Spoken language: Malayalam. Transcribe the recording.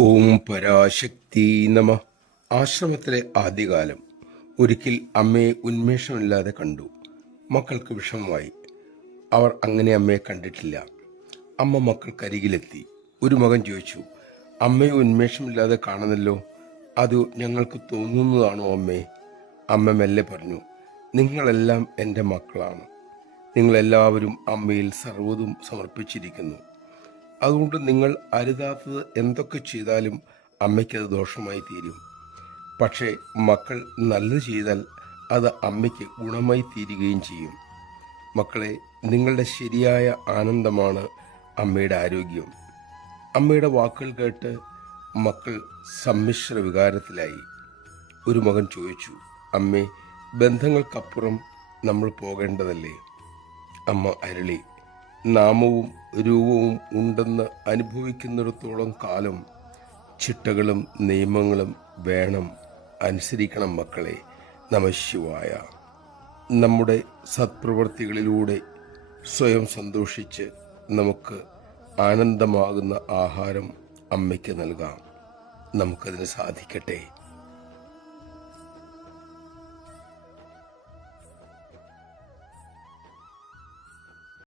ഓം പരാശക്തി നമ. ആശ്രമത്തിലെ ആദ്യകാലം. ഒരിക്കൽ അമ്മയെ ഉന്മേഷമില്ലാതെ കണ്ടു. മക്കൾക്ക് വിഷമമായി. അവർ അങ്ങനെ അമ്മയെ കണ്ടിട്ടില്ല. അമ്മ മക്കൾക്കരികിലെത്തി. ഒരു മകൻ ചോദിച്ചു, അമ്മയെ ഉന്മേഷമില്ലാതെ കാണുന്നല്ലോ, അത് ഞങ്ങൾക്ക് തോന്നുന്നതാണോ അമ്മേ? അമ്മ മെല്ലെ പറഞ്ഞു, നിങ്ങളെല്ലാം എൻ്റെ മക്കളാണ്. നിങ്ങളെല്ലാവരും അമ്മയിൽ സർവ്വതും സമർപ്പിച്ചിരിക്കുന്നു. അതുകൊണ്ട് നിങ്ങൾ അരുതാത്തത് എന്തൊക്കെ ചെയ്താലും അമ്മയ്ക്കത് ദോഷമായി തീരും. പക്ഷേ മക്കൾ നല്ലത് ചെയ്താൽ അത് അമ്മയ്ക്ക് ഗുണമായി തീരുകയും ചെയ്യും. മക്കളെ, നിങ്ങളുടെ ശരിയായ ആനന്ദമാണ് അമ്മയുടെ ആരോഗ്യം. അമ്മയുടെ വാക്കുകൾ കേട്ട് മക്കൾ സമ്മിശ്ര വികാരത്തിലായി. ഒരു മകൻ ചോദിച്ചു, അമ്മേ, ബന്ധങ്ങൾക്കപ്പുറം നമ്മൾ പോകേണ്ടതല്ലേ? അമ്മ അരുളി, നാമവും രൂപവും ഉണ്ടെന്ന് അനുഭവിക്കുന്നിടത്തോളം കാലം ചിട്ടകളും നിയമങ്ങളും വേണം. അനുസരിക്കണം മക്കളെ. നമഃശിവായ. നമ്മുടെ സത്പ്രവൃത്തികളിലൂടെ സ്വയം സന്തോഷിച്ച് നമുക്ക് ആനന്ദമാകുന്ന ആഹാരം അമ്മയ്ക്ക് നൽകാം. നമുക്കതിന് സാധിക്കട്ടെ.